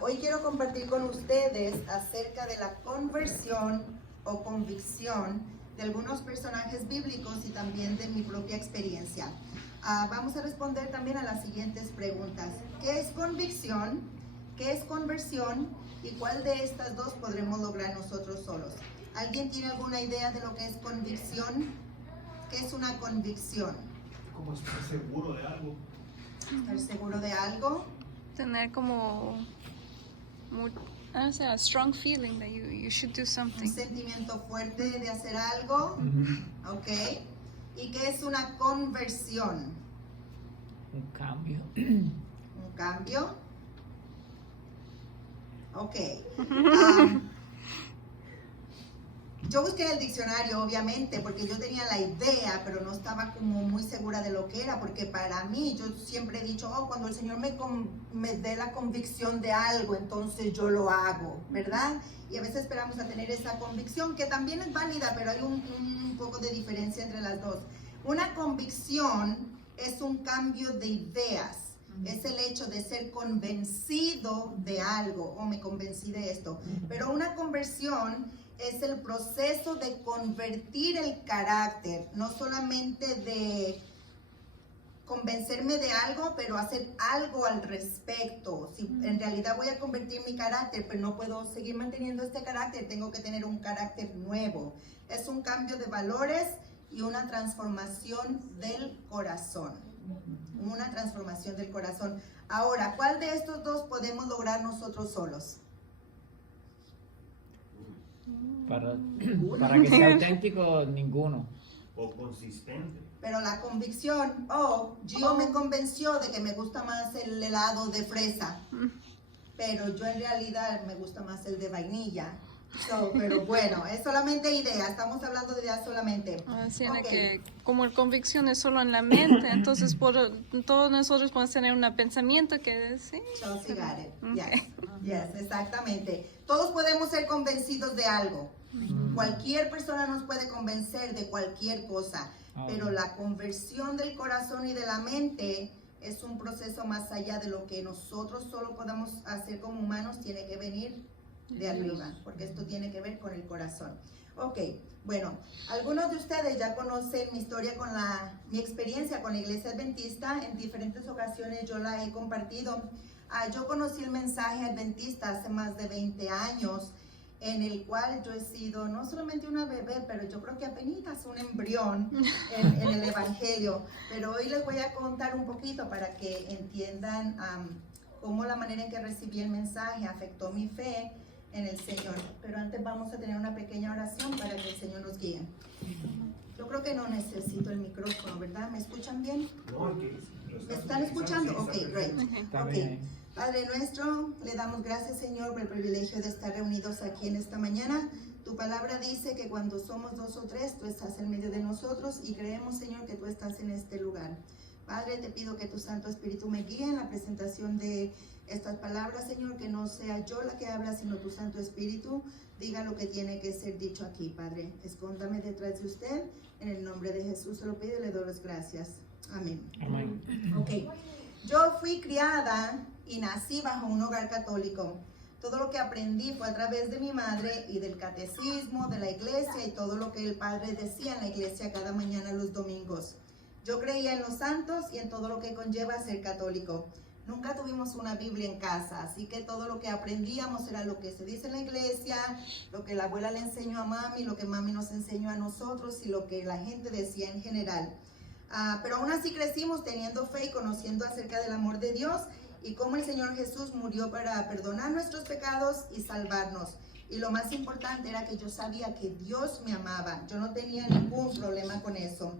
Hoy quiero compartir con ustedes acerca de la conversión o convicción de algunos personajes bíblicos y también de mi propia experiencia. Vamos a responder también a las siguientes preguntas. ¿Qué es convicción? ¿Qué es conversión? ¿Y cuál de estas dos podremos lograr nosotros solos? ¿Alguien tiene alguna idea de lo que es convicción? ¿Qué es una convicción? Como estar seguro de algo. ¿Estar seguro de algo? Tener como a strong feeling that you should do Un something. sentimiento fuerte de hacer algo. ¿Ok? ¿Y qué es una conversión? Un cambio. ¿Un cambio? Ok. Yo busqué en el diccionario, obviamente, porque yo tenía la idea, pero no estaba como muy segura de lo que era, porque para mí, yo siempre he dicho, cuando el Señor me dé la convicción de algo, entonces yo lo hago, ¿verdad? Y a veces esperamos a tener esa convicción, que también es válida, pero hay un poco de diferencia entre las dos. Una convicción es un cambio de ideas. Es el hecho de ser convencido de algo, me convencí de esto. Pero una conversión es el proceso de convertir el carácter, no solamente de convencerme de algo, pero hacer algo al respecto. Si en realidad voy a convertir mi carácter, pero no puedo seguir manteniendo este carácter, tengo que tener un carácter nuevo. Es un cambio de valores y una transformación del corazón. Una transformación del corazón. Ahora, ¿cuál de estos dos podemos lograr nosotros solos? Para que sea auténtico, ninguno. O consistente. Pero la convicción, Gio me convenció de que me gusta más el helado de fresa, pero yo en realidad me gusta más el de vainilla. Pero bueno, es solamente idea, estamos hablando de ideas solamente. Que como la convicción es solo en la mente, entonces todos nosotros podemos tener un pensamiento que sí. Chelsea got it. Yes, exactamente. Todos podemos ser convencidos de algo. Cualquier persona nos puede convencer de cualquier cosa, pero la conversión del corazón y de la mente es un proceso más allá de lo que nosotros solo podamos hacer como humanos, tiene que venir de arriba, porque esto tiene que ver con el corazón. Bueno, algunos de ustedes ya conocen mi historia mi experiencia con la Iglesia Adventista. En diferentes ocasiones yo la he compartido. Yo conocí el mensaje adventista hace más de 20 años, en el cual yo he sido no solamente una bebé, pero yo creo que apenas un embrión en el Evangelio. Pero hoy les voy a contar un poquito para que entiendan cómo la manera en que recibí el mensaje afectó mi fe en el Señor. Pero antes vamos a tener una pequeña oración para que el Señor nos guíe. Yo creo que no necesito el micrófono, ¿verdad? ¿Me escuchan bien? No, ¿Me están escuchando? Ok, great. Está bien. Padre nuestro, le damos gracias, Señor, por el privilegio de estar reunidos aquí en esta mañana. Tu palabra dice que cuando somos 2 o 3, tú estás en medio de nosotros y creemos, Señor, que tú estás en este lugar. Padre, te pido que tu Santo Espíritu me guíe en la presentación de estas palabras, Señor, que no sea yo la que habla, sino tu Santo Espíritu. Diga lo que tiene que ser dicho aquí, Padre. Escóndame detrás de usted. En el nombre de Jesús se lo pido y le doy las gracias. Amén. Amén. Yo fui criada y nací bajo un hogar católico. Todo lo que aprendí fue a través de mi madre y del catecismo, de la iglesia y todo lo que el padre decía en la iglesia cada mañana los domingos. Yo creía en los santos y en todo lo que conlleva ser católico. Nunca tuvimos una Biblia en casa, así que todo lo que aprendíamos era lo que se dice en la iglesia, lo que la abuela le enseñó a mami, lo que mami nos enseñó a nosotros y lo que la gente decía en general. Pero aún así crecimos teniendo fe y conociendo acerca del amor de Dios y cómo el Señor Jesús murió para perdonar nuestros pecados y salvarnos. Y lo más importante era que yo sabía que Dios me amaba. Yo no tenía ningún problema con eso.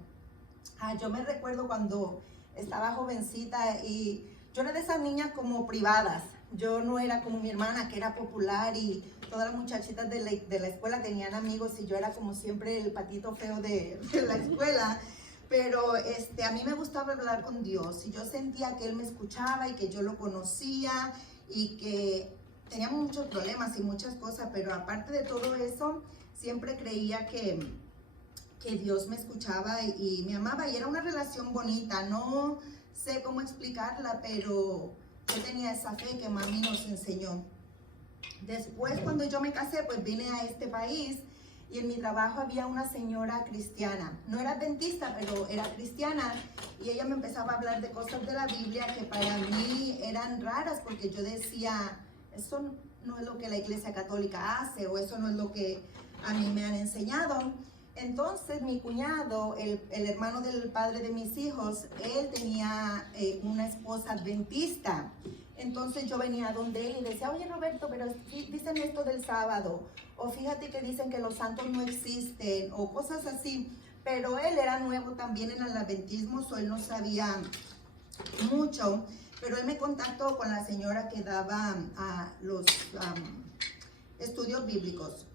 Yo me recuerdo cuando estaba jovencita y yo era de esas niñas como privadas. Yo no era como mi hermana, que era popular y todas las muchachitas de la escuela tenían amigos y yo era como siempre el patito feo de la escuela. Pero a mí me gustaba hablar con Dios y yo sentía que Él me escuchaba y que yo lo conocía y que teníamos muchos problemas y muchas cosas, pero aparte de todo eso, siempre creía que Dios me escuchaba y me amaba y era una relación bonita. No sé cómo explicarla, pero yo tenía esa fe que mami nos enseñó. Después, cuando yo me casé, pues vine a este país y en mi trabajo había una señora cristiana. No era adventista, pero era cristiana, y ella me empezaba a hablar de cosas de la Biblia que para mí eran raras, porque yo decía, eso no es lo que la Iglesia Católica hace, o eso no es lo que a mí me han enseñado. Entonces mi cuñado, el hermano del padre de mis hijos, él tenía una esposa adventista. Entonces yo venía donde él y decía, oye Roberto, pero dicen esto del sábado, o fíjate que dicen que los santos no existen, o cosas así. Pero él era nuevo también en el adventismo, so él no sabía mucho, pero él me contactó con la señora que daba los estudios bíblicos.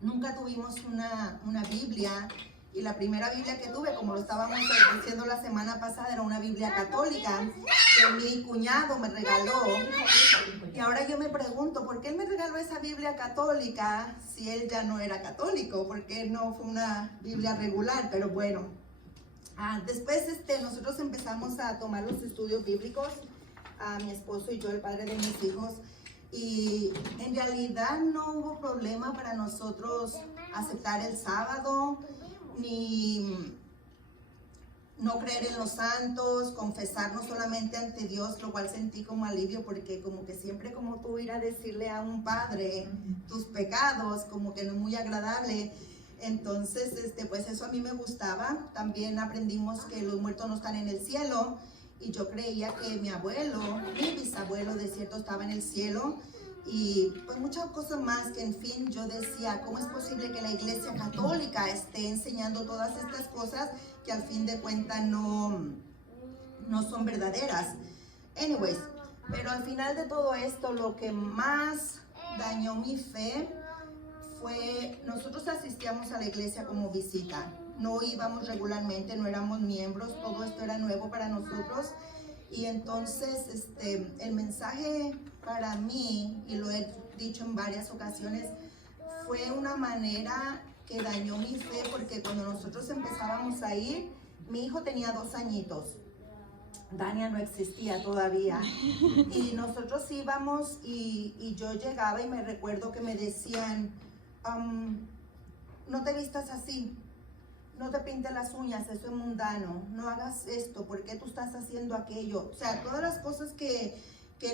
Nunca tuvimos una Biblia, y la primera Biblia que tuve, como lo estábamos diciendo la semana pasada, era una Biblia católica que mi cuñado me regaló. Y ahora yo me pregunto, ¿por qué él me regaló esa Biblia católica si él ya no era católico? ¿Por qué no fue una Biblia regular? Pero bueno, después nosotros empezamos a tomar los estudios bíblicos, mi esposo y yo, el padre de mis hijos, y en realidad no hubo problema para nosotros aceptar el sábado, ni no creer en los santos, confesarnos solamente ante Dios, lo cual sentí como alivio, porque como que siempre como tú ir a decirle a un padre tus pecados, como que no es muy agradable. Entonces, pues eso a mí me gustaba. También aprendimos que los muertos no están en el cielo, y yo creía que mi bisabuelo de cierto estaba en el cielo, y pues muchas cosas más que, en fin, yo decía, ¿cómo es posible que la Iglesia Católica esté enseñando todas estas cosas que al fin de cuentas no son verdaderas? Anyways, pero al final de todo esto, lo que más dañó mi fe fue, nosotros asistíamos a la iglesia como visita, no íbamos regularmente, no éramos miembros, todo esto era nuevo para nosotros. Y entonces el mensaje para mí, y lo he dicho en varias ocasiones, fue una manera que dañó mi fe, porque cuando nosotros empezábamos a ir, mi hijo tenía 2 añitos, Dania no existía todavía, y nosotros íbamos y yo llegaba y me recuerdo que me decían, no te vistas así, no te pintes las uñas, eso es mundano, no hagas esto, ¿por qué tú estás haciendo aquello? O sea, todas las cosas que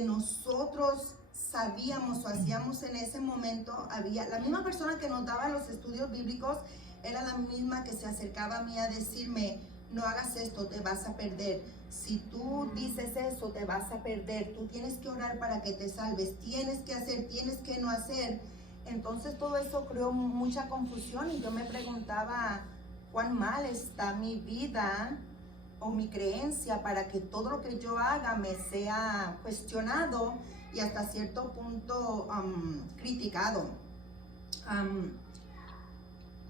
nosotros sabíamos o hacíamos en ese momento, la misma persona que nos daba los estudios bíblicos era la misma que se acercaba a mí a decirme, no hagas esto, te vas a perder. Si tú dices eso, te vas a perder. Tú tienes que orar para que te salves, tienes que hacer, tienes que no hacer. Entonces todo eso creó mucha confusión, y yo me preguntaba, ¿cuán mal está mi vida o mi creencia para que todo lo que yo haga me sea cuestionado y hasta cierto punto criticado?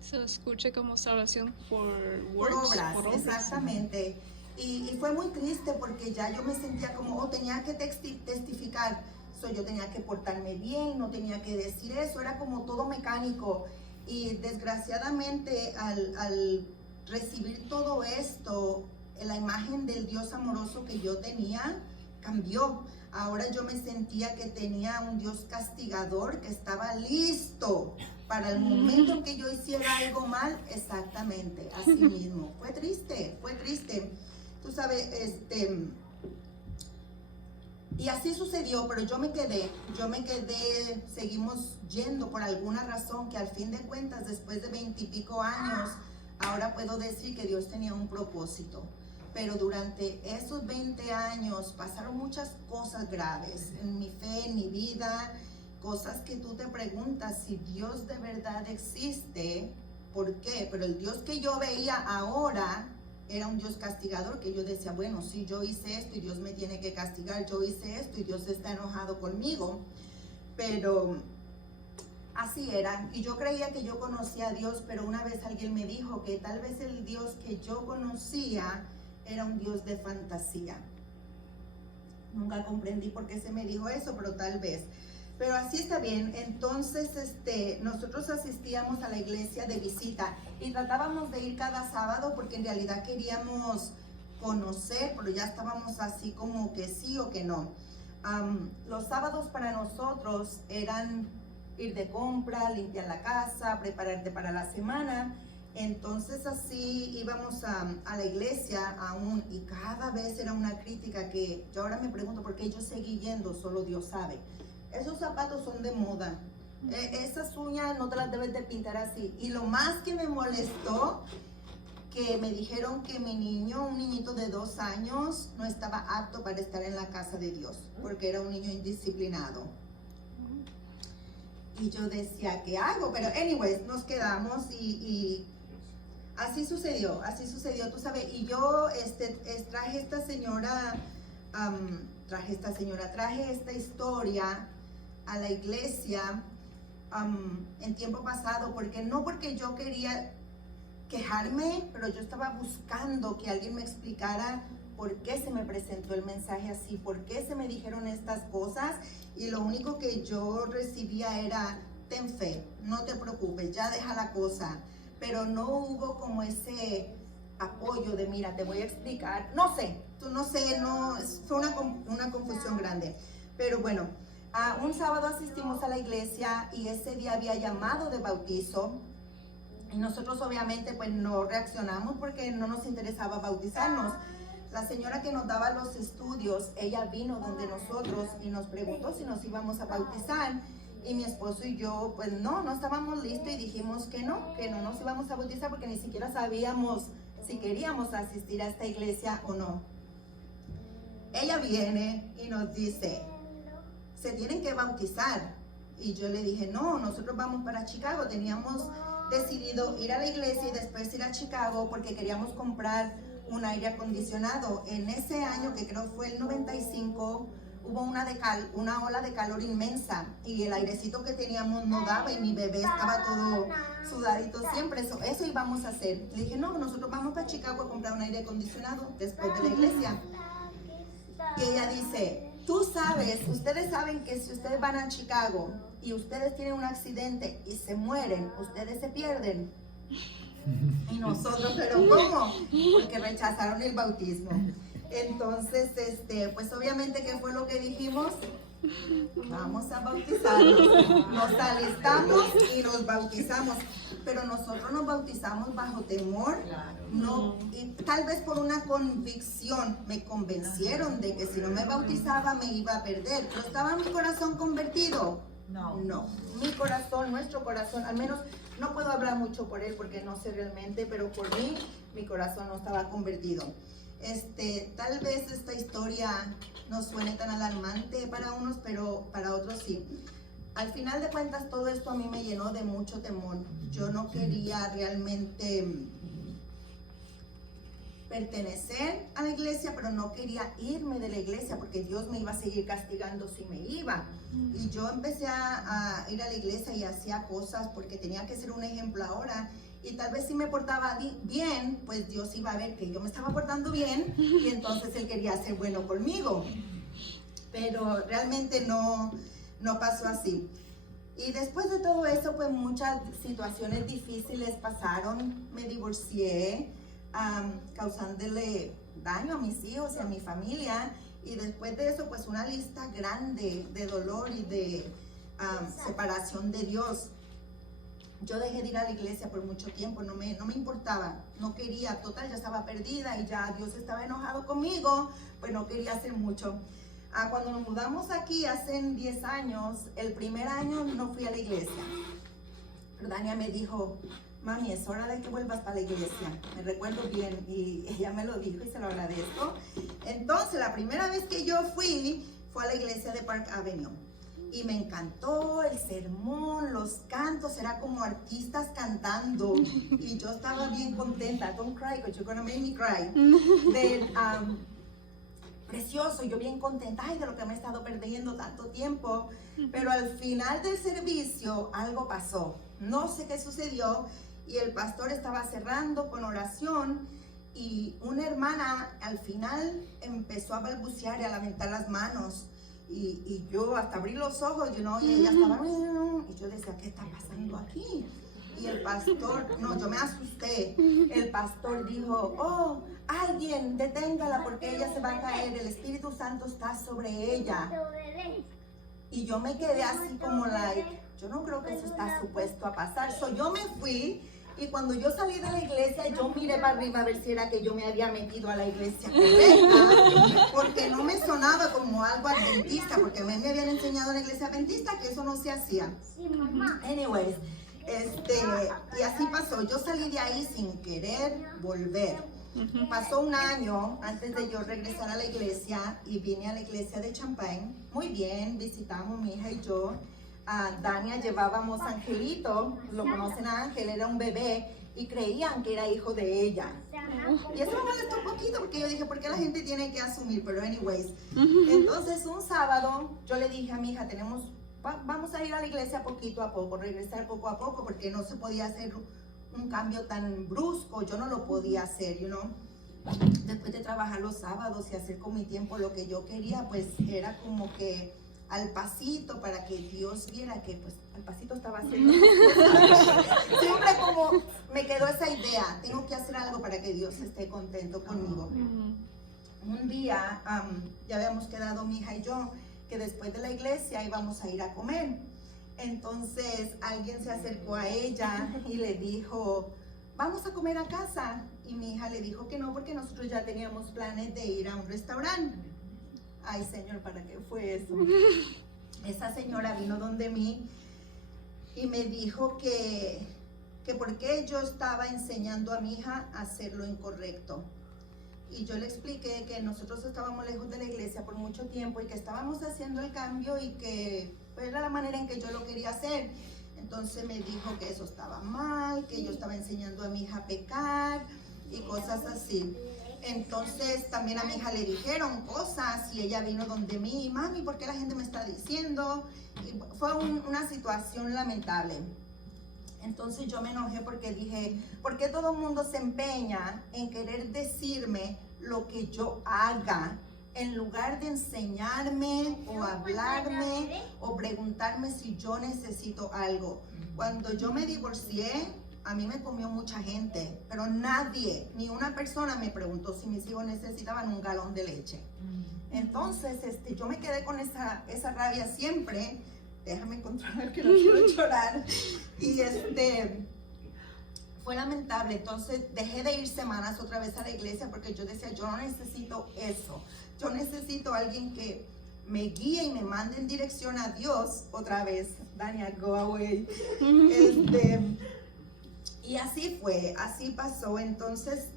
Se escucha como salvación por Por works, obras, por obras. exactamente. Y fue muy triste, porque ya yo me sentía como, tenía que testificar, yo tenía que portarme bien, no tenía que decir eso, era como todo mecánico. Y desgraciadamente al recibir todo esto, la imagen del Dios amoroso que yo tenía cambió. Ahora yo me sentía que tenía un Dios castigador que estaba listo para el momento en que yo hiciera algo mal. Exactamente, así mismo. Fue triste, fue triste. Tú sabes, y así sucedió, pero yo me quedé, seguimos yendo por alguna razón que al fin de cuentas, después de 20 y pico años, ahora puedo decir que Dios tenía un propósito. Pero durante esos 20 años pasaron muchas cosas graves en mi fe, en mi vida, cosas que tú te preguntas si Dios de verdad existe, ¿por qué? Pero el Dios que yo veía ahora era un Dios castigador, que yo decía, bueno, si yo hice esto y Dios me tiene que castigar, yo hice esto y Dios está enojado conmigo. Pero así era, y yo creía que yo conocía a Dios, pero una vez alguien me dijo que tal vez el Dios que yo conocía era un Dios de fantasía. Nunca comprendí por qué se me dijo eso, pero tal vez. Pero así está bien. Entonces, nosotros asistíamos a la iglesia de visita y tratábamos de ir cada sábado, porque en realidad queríamos conocer, pero ya estábamos así como que sí o que no. Los sábados para nosotros eran ir de compra, limpiar la casa, prepararte para la semana. Entonces así íbamos a la iglesia aún, y cada vez era una crítica que yo ahora me pregunto por qué yo seguí yendo, solo Dios sabe. Esos zapatos son de moda, esas uñas no te las debes de pintar así. Y lo más que me molestó, que me dijeron que mi niño, un niñito de 2 años, no estaba apto para estar en la casa de Dios, porque era un niño indisciplinado. Y yo decía, ¿qué hago? Pero anyways, nos quedamos y así sucedió, tú sabes. Y yo traje esta historia a la iglesia en tiempo pasado, porque yo quería quejarme, pero yo estaba buscando que alguien me explicara por qué se me presentó el mensaje así, por qué se me dijeron estas cosas, y lo único que yo recibía era, ten fe, no te preocupes, ya deja la cosa, pero no hubo como ese apoyo de, mira, te voy a explicar, no, fue una confusión grande. Pero bueno, un sábado asistimos a la iglesia y ese día había llamado de bautizo, y nosotros obviamente pues no reaccionamos porque no nos interesaba bautizarnos. La señora que nos daba los estudios, ella vino donde nosotros y nos preguntó si nos íbamos a bautizar, y mi esposo y yo pues no estábamos listos y dijimos que no nos íbamos a bautizar porque ni siquiera sabíamos si queríamos asistir a esta iglesia o no. Ella viene y nos dice, se tienen que bautizar, y yo le dije, no, nosotros vamos para Chicago, teníamos decidido ir a la iglesia y después ir a Chicago porque queríamos comprar un aire acondicionado. En ese año, que creo fue el 95, hubo una ola de calor inmensa y el airecito que teníamos no daba y mi bebé estaba todo sudadito siempre. Eso íbamos a hacer. Le dije, no, nosotros vamos para Chicago a comprar un aire acondicionado después de la iglesia. Y ella dice, ustedes saben que si ustedes van a Chicago y ustedes tienen un accidente y se mueren, ustedes se pierden. Y nosotros, ¿pero cómo? Porque rechazaron el bautismo. Entonces, pues obviamente, ¿qué fue lo que dijimos? Vamos a bautizarnos. Nos alistamos y nos bautizamos. Pero nosotros nos bautizamos bajo temor, no, y tal vez por una convicción. Me convencieron de que si no me bautizaba me iba a perder. ¿Pero estaba mi corazón convertido? No. Mi corazón, nuestro corazón, al menos no puedo hablar mucho por él porque no sé realmente, pero por mí, mi corazón no estaba convertido. Tal vez esta historia no suene tan alarmante para unos, pero para otros sí. Al final de cuentas, todo esto a mí me llenó de mucho temor. Yo no quería realmente pertenecer a la iglesia, pero no quería irme de la iglesia porque Dios me iba a seguir castigando si me iba. Y yo empecé a ir a la iglesia y hacía cosas porque tenía que ser un ejemplo ahora. Y tal vez si me portaba bien, pues Dios iba a ver que yo me estaba portando bien y entonces Él quería ser bueno conmigo. Pero realmente no pasó así. Y después de todo eso, pues muchas situaciones difíciles pasaron. Me divorcié, causándole daño a mis hijos y a mi familia. Y después de eso, pues una lista grande de dolor y de separación de Dios. Yo dejé de ir a la iglesia por mucho tiempo, no me importaba, no quería, total, ya estaba perdida y ya Dios estaba enojado conmigo, pues no quería hacer mucho. Cuando nos mudamos aquí hace 10 años, el primer año no fui a la iglesia. Pero Dania me dijo, mami, es hora de que vuelvas para la iglesia. Me recuerdo bien y ella me lo dijo y se lo agradezco. Entonces, la primera vez que yo fui fue a la iglesia de Park Avenue. Y me encantó el sermón, los cantos, era como artistas cantando. Y yo estaba bien contenta. Don't cry, because you're gonna make me cry. Precioso, yo bien contenta, ay, de lo que me he estado perdiendo tanto tiempo. Pero al final del servicio algo pasó. No sé qué sucedió. Y el pastor estaba cerrando con oración. Y una hermana al final empezó a balbucear y a levantar las manos. Y yo hasta abrí los ojos, y ella estaba, y yo decía, ¿qué está pasando aquí? Y el pastor, no, yo me asusté. El pastor dijo, oh, alguien deténgala porque ella se va a caer, el Espíritu Santo está sobre ella. Y yo me quedé así como yo no creo que eso está supuesto a pasar. So, yo me fui y cuando yo salí de la iglesia, yo miré para arriba a ver si era que yo me había metido a la iglesia correcta, porque no me sonaba como algo adventista, porque a mí me habían enseñado en la iglesia adventista que eso no se hacía. Anyways, y así pasó. Yo salí de ahí sin querer volver. Pasó un año antes de yo regresar a la iglesia y vine a la iglesia de Champaign. Muy bien, visitamos mi hija y yo. A Dania llevábamos a Angelito, lo conocen a Ángel, era un bebé y creían que era hijo de ella. Y eso me molestó un poquito porque yo dije, ¿por qué la gente tiene que asumir? Pero anyways, entonces un sábado yo le dije a mi hija, vamos a ir a la iglesia poquito a poco, regresar poco a poco, porque no se podía hacer un cambio tan brusco, yo no lo podía hacer, Después de trabajar los sábados y hacer con mi tiempo lo que yo quería, pues era como que al pasito para que Dios viera que pues al pasito estaba haciendo. Siempre como me quedó esa idea, tengo que hacer algo para que Dios esté contento conmigo. Un día ya habíamos quedado mi hija y yo que después de la iglesia íbamos a ir a comer. Entonces alguien se acercó a ella y le dijo, vamos a comer a casa. Y mi hija le dijo que no, porque nosotros ya teníamos planes de ir a un restaurante. Ay, Señor, ¿para qué fue eso? Esa señora vino donde mí y me dijo que por qué yo estaba enseñando a mi hija a hacer lo incorrecto. Y yo le expliqué que nosotros estábamos lejos de la iglesia por mucho tiempo y que estábamos haciendo el cambio y que pues, era la manera en que yo lo quería hacer. Entonces me dijo que eso estaba mal, que yo estaba enseñando a mi hija a pecar y cosas así. Entonces también a mi hija le dijeron cosas y ella vino donde mí, mami, ¿por qué la gente me está diciendo? Y fue una situación lamentable. Entonces yo me enojé porque dije, ¿por qué todo el mundo se empeña en querer decirme lo que yo haga en lugar de enseñarme o hablarme o preguntarme si yo necesito algo? Cuando yo me divorcié, a mí me comió mucha gente, pero nadie, ni una persona me preguntó si mis hijos necesitaban un galón de leche. Entonces, yo me quedé con esa rabia siempre. Déjame controlar que no quiero llorar. Y fue lamentable. Entonces, dejé de ir semanas otra vez a la iglesia porque yo decía, yo no necesito eso. Yo necesito a alguien que me guíe y me mande en dirección a Dios otra vez. Dania, go away. Y así fue, así pasó. Entonces,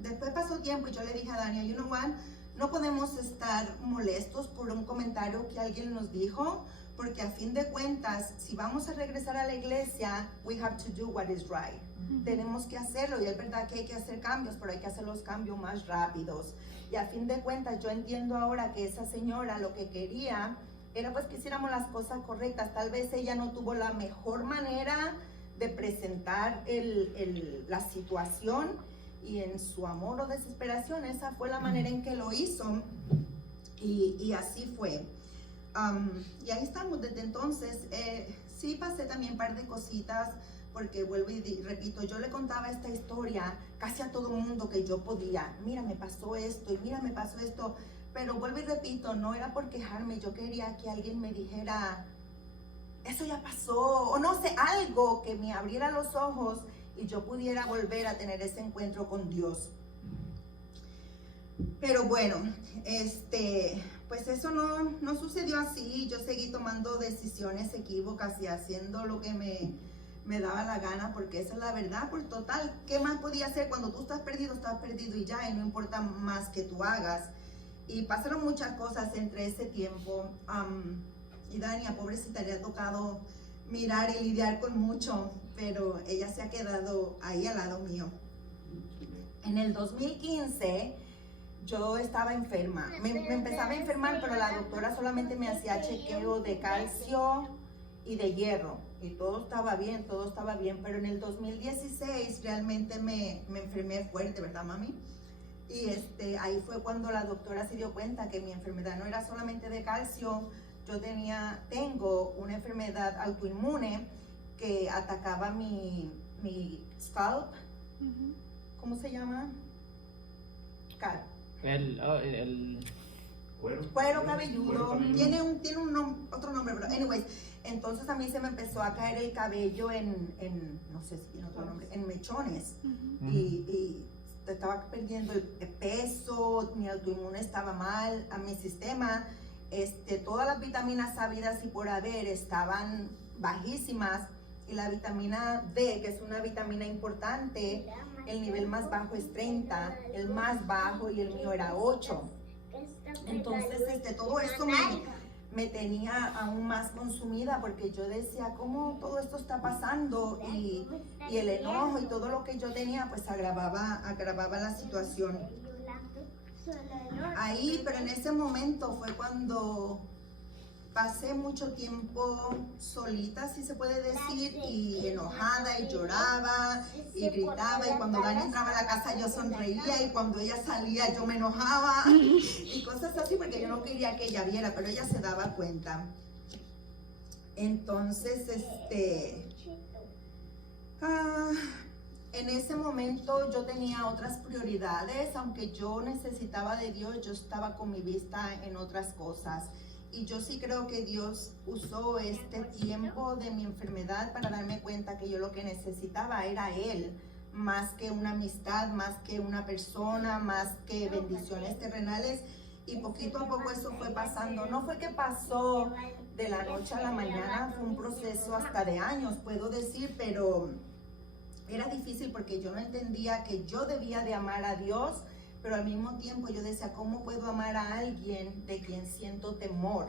después pasó tiempo y yo le dije a Dania, you know what, no podemos estar molestos por un comentario que alguien nos dijo, porque a fin de cuentas, si vamos a regresar a la iglesia, we have to do what is right. Tenemos que hacerlo y es verdad que hay que hacer cambios, pero hay que hacer los cambios más rápidos. Y a fin de cuentas, yo entiendo ahora que esa señora lo que quería era pues que hiciéramos las cosas correctas. Tal vez ella no tuvo la mejor manera de presentar la situación y en su amor o desesperación, esa fue la manera en que lo hizo y así fue. Y ahí estamos desde entonces. Sí pasé también un par de cositas, porque vuelvo y repito, yo le contaba esta historia casi a todo el mundo que yo podía. Mira, me pasó esto y mira, me pasó esto. Pero vuelvo y repito, no era por quejarme, yo quería que alguien me dijera, eso ya pasó, o no sé, algo que me abriera los ojos y yo pudiera volver a tener ese encuentro con Dios. Pero bueno, pues eso no sucedió así. Yo seguí tomando decisiones equívocas y haciendo lo que me daba la gana, porque esa es la verdad. Por total, ¿qué más podía hacer? Cuando tú estás perdido y ya, y no importa más que tú hagas. Y pasaron muchas cosas entre ese tiempo. Y Dania, pobrecita, le ha tocado mirar y lidiar con mucho, pero ella se ha quedado ahí al lado mío. En el 2015, yo estaba enferma. Me empezaba a enfermar, pero la doctora solamente me hacía chequeo de calcio y de hierro. Y todo estaba bien, pero en el 2016 realmente me enfermé fuerte, ¿verdad, mami? Y ahí fue cuando la doctora se dio cuenta que mi enfermedad no era solamente de calcio. Tengo una enfermedad autoinmune que atacaba mi mi scalp, Ujú. ¿cómo se llama? El Cuero cabelludo, Cuero cabelludo. tiene otro nombre, pero anyways, entonces a mí se me empezó a caer el cabello no sé si tiene otro nombre, en mechones, Ujú. y estaba perdiendo el peso, mi autoinmune estaba mal, a mi sistema, todas las vitaminas sabidas y por haber estaban bajísimas, y la vitamina D, que es una vitamina importante, el nivel más bajo es 30, el más bajo y el mío era 8. Entonces, todo esto me tenía aún más consumida porque yo decía, ¿cómo todo esto está pasando? Y el enojo y todo lo que yo tenía, pues agravaba la situación. Ahí, pero en ese momento fue cuando pasé mucho tiempo solita, si se puede decir, y enojada, y lloraba, y gritaba, y cuando Dani entraba a la casa yo sonreía, y cuando ella salía yo me enojaba, y cosas así, porque yo no quería que ella viera, pero ella se daba cuenta. Entonces, en ese momento yo tenía otras prioridades, aunque yo necesitaba de Dios, yo estaba con mi vista en otras cosas. Y yo sí creo que Dios usó este tiempo de mi enfermedad para darme cuenta que yo lo que necesitaba era Él, más que una amistad, más que una persona, más que bendiciones terrenales. Y poquito a poco eso fue pasando. No fue que pasó de la noche a la mañana, fue un proceso hasta de años, puedo decir, pero era difícil porque yo no entendía que yo debía de amar a Dios, pero al mismo tiempo yo decía, ¿cómo puedo amar a alguien de quien siento temor?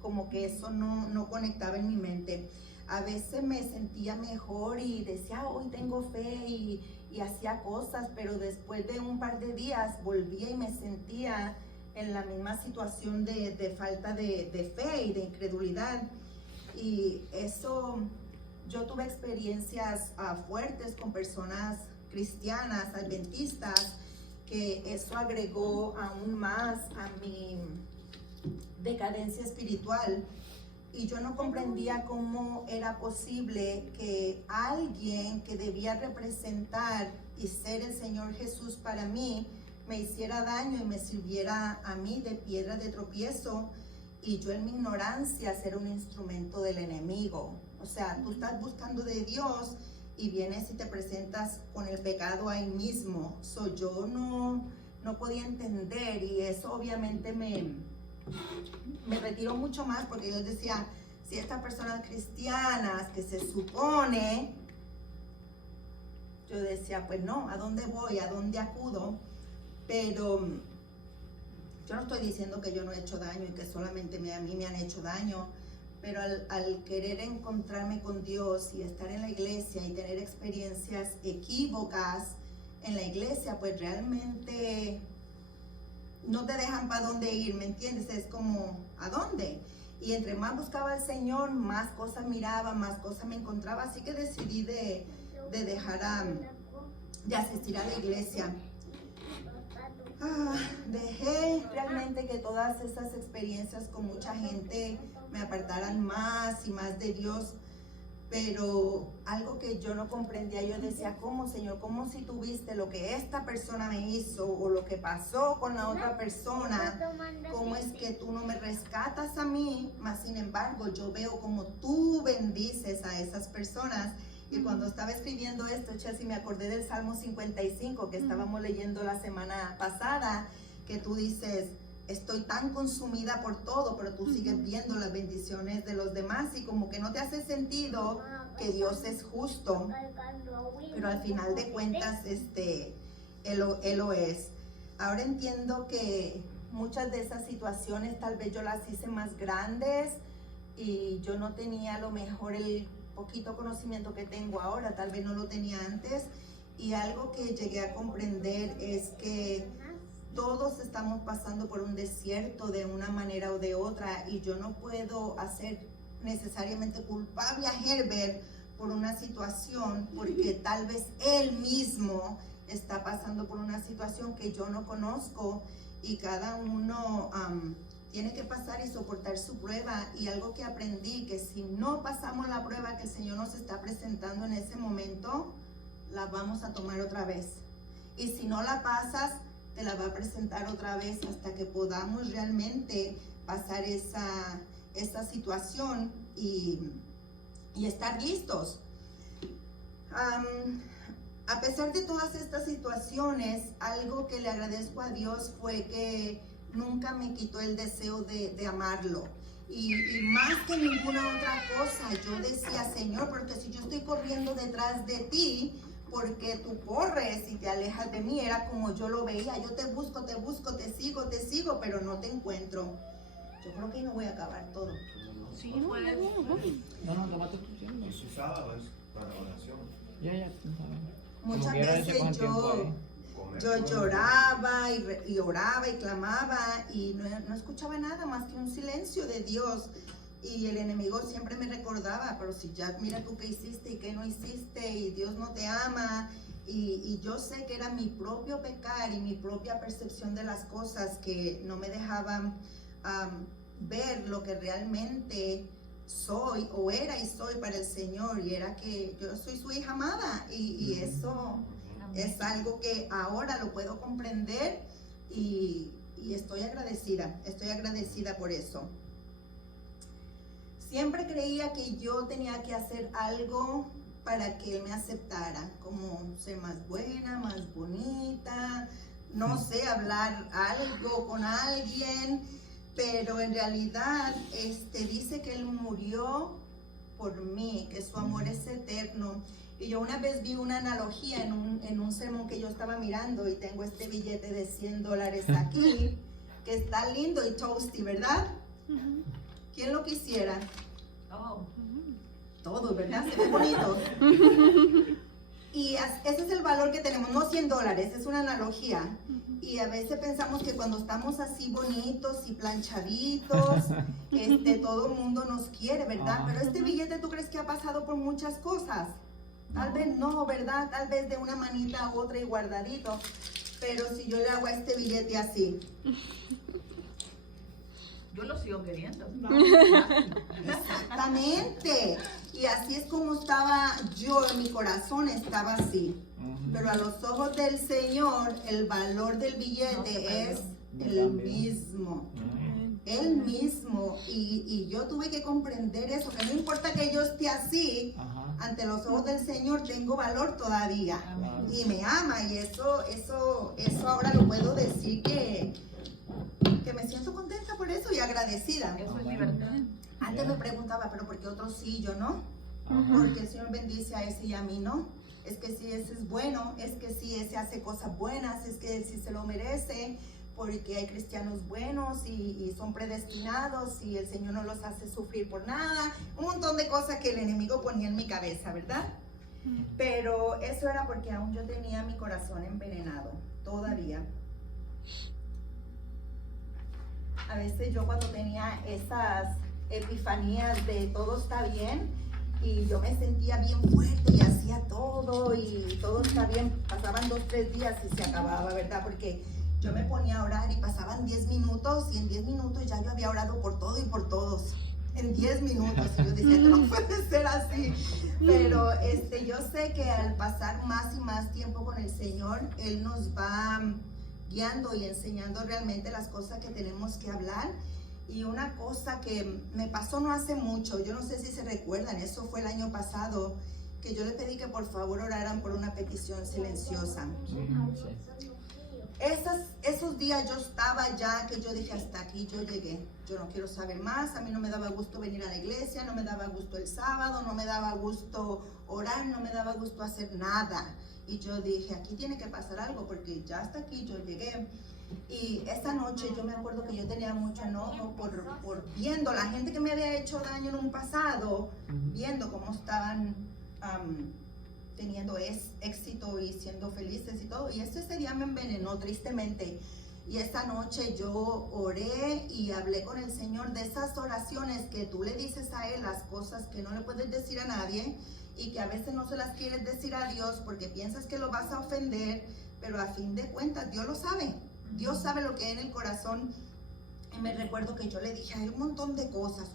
Como que eso no conectaba en mi mente. A veces me sentía mejor y decía, hoy tengo fe y hacía cosas, pero después de un par de días volvía y me sentía en la misma situación de falta de fe y de incredulidad. Y eso, yo tuve experiencias fuertes con personas cristianas, adventistas, que eso agregó aún más a mi decadencia espiritual, y yo no comprendía cómo era posible que alguien que debía representar y ser el Señor Jesús para mí me hiciera daño y me sirviera a mí de piedra de tropiezo, y yo en mi ignorancia ser un instrumento del enemigo. O sea, tú estás buscando de Dios y vienes y te presentas con el pecado ahí mismo. Yo no podía entender, y eso obviamente me retiró mucho más, porque yo decía, si estas personas cristianas que se supone, yo decía, pues no, ¿a dónde voy? ¿A dónde acudo? Pero yo no estoy diciendo que yo no he hecho daño y que solamente a mí me han hecho daño, pero al querer encontrarme con Dios y estar en la iglesia y tener experiencias equívocas en la iglesia, pues realmente no te dejan para dónde ir, ¿me entiendes? Es como, ¿a dónde? Y entre más buscaba al Señor, más cosas miraba, más cosas me encontraba, así que decidí de dejar de asistir a la iglesia. Dejé realmente que todas esas experiencias con mucha gente me apartaran más y más de Dios, pero algo que yo no comprendía, yo decía, ¿cómo, Señor? ¿Cómo si tú viste lo que esta persona me hizo o lo que pasó con la otra persona? ¿Cómo es que tú no me rescatas a mí? Mas sin embargo, yo veo como tú bendices a esas personas. Y cuando estaba escribiendo esto, Chelsea, me acordé del Salmo 55 que estábamos leyendo la semana pasada, que tú dices, estoy tan consumida por todo, pero tú sigues viendo las bendiciones de los demás, y como que no te hace sentido que Dios es justo, pero al final de cuentas Él lo es. Ahora entiendo que muchas de esas situaciones tal vez yo las hice más grandes y yo no tenía a lo mejor el poquito conocimiento que tengo ahora, tal vez no lo tenía antes. Y algo que llegué a comprender es que todos estamos pasando por un desierto de una manera o de otra, y yo no puedo hacer necesariamente culpable a Herbert por una situación, porque tal vez él mismo está pasando por una situación que yo no conozco, y cada uno tiene que pasar y soportar su prueba. Y algo que aprendí, que si no pasamos la prueba que el Señor nos está presentando en ese momento, la vamos a tomar otra vez. Y si no la pasas, te la va a presentar otra vez hasta que podamos realmente pasar esa situación y estar listos. A pesar de todas estas situaciones, algo que le agradezco a Dios fue que nunca me quitó el deseo de amarlo. Y más que ninguna otra cosa, yo decía, Señor, porque si yo estoy corriendo detrás de ti, porque tú corres y te alejas de mí, era como yo lo veía, yo te busco, te sigo, pero no te encuentro. Yo creo que no voy a acabar todo. Sí, puedes. No, tómate tu tiempo. Y su sábado es para oración. Ya. Muchas Como quiera, veces ese buen tiempo ahí. Comer yo con- lloraba y oraba y clamaba y no escuchaba nada más que un silencio de Dios. Y el enemigo siempre me recordaba, pero si ya mira tú qué hiciste y qué no hiciste y Dios no te ama. Y yo sé que era mi propio pecar y mi propia percepción de las cosas que no me dejaban ver lo que realmente soy o era y soy para el Señor. Y era que yo soy su hija amada y eso es algo que ahora lo puedo comprender y estoy agradecida por eso. Siempre creía que yo tenía que hacer algo para que él me aceptara, como ser más buena, más bonita, no sé, hablar algo con alguien, pero en realidad dice que él murió por mí, que su amor es eterno. Y yo una vez vi una analogía en un sermón que yo estaba mirando y tengo este billete de $100 aquí, que está lindo y toasty, ¿verdad? ¿Quién lo quisiera? Oh. Todo, ¿verdad? Se ve bonito. Y ese es el valor que tenemos, no $100, es una analogía. Y a veces pensamos que cuando estamos así bonitos y planchaditos, todo el mundo nos quiere, ¿verdad? Pero este billete, ¿tú crees que ha pasado por muchas cosas? Tal vez no, ¿verdad? Tal vez de una manita a otra y guardadito. Pero si yo le hago a este billete así, Yo lo sigo queriendo. exactamente. Y así es como estaba yo, en mi corazón estaba así. Pero a los ojos del Señor, el valor del billete es el mismo. El mismo. Y yo tuve que comprender eso, que no importa que yo esté así, ante los ojos del Señor tengo valor todavía. Y me ama. Y eso ahora lo puedo decir que me siento contenta por eso y agradecida. Eso es libertad. Antes me preguntaba, pero ¿por qué otros sí, yo no? Porque el Señor bendice a ese y a mí no. Es que si ese es bueno, es que si ese hace cosas buenas, es que si se lo merece, porque hay cristianos buenos y son predestinados y el Señor no los hace sufrir por nada. Un montón de cosas que el enemigo ponía en mi cabeza, ¿verdad? Pero eso era porque aún yo tenía mi corazón envenenado, todavía. A veces yo cuando tenía esas epifanías de todo está bien y yo me sentía bien fuerte y hacía todo y todo está bien, pasaban 2, 3 días y se acababa, ¿verdad? Porque yo me ponía a orar y pasaban 10 minutos y en 10 minutos ya yo había orado por todo y por todos. En 10 minutos y yo decía, no puede ser así. Pero yo sé que al pasar más y más tiempo con el Señor, Él nos va guiando y enseñando realmente las cosas que tenemos que hablar. Y una cosa que me pasó no hace mucho, yo no sé si se recuerdan, eso fue el año pasado, que yo le pedí que por favor oraran por una petición silenciosa. Esos días yo estaba ya, que yo dije, hasta aquí yo llegué, yo no quiero saber más, a mí no me daba gusto venir a la iglesia, no me daba gusto el sábado, no me daba gusto orar, no me daba gusto hacer nada. Y yo dije, aquí tiene que pasar algo, porque ya hasta aquí yo llegué. Y esa noche yo me acuerdo que yo tenía mucho enojo por viendo la gente que me había hecho daño en un pasado, viendo cómo estaban teniendo éxito y siendo felices y todo. Y ese día me envenenó tristemente. Y esa noche yo oré y hablé con el Señor de esas oraciones que tú le dices a Él, las cosas que no le puedes decir a nadie y que a veces no se las quieres decir a Dios porque piensas que lo vas a ofender, pero a fin de cuentas Dios lo sabe. Dios sabe lo que hay en el corazón. Y me recuerdo que yo le dije a Él un montón de cosas,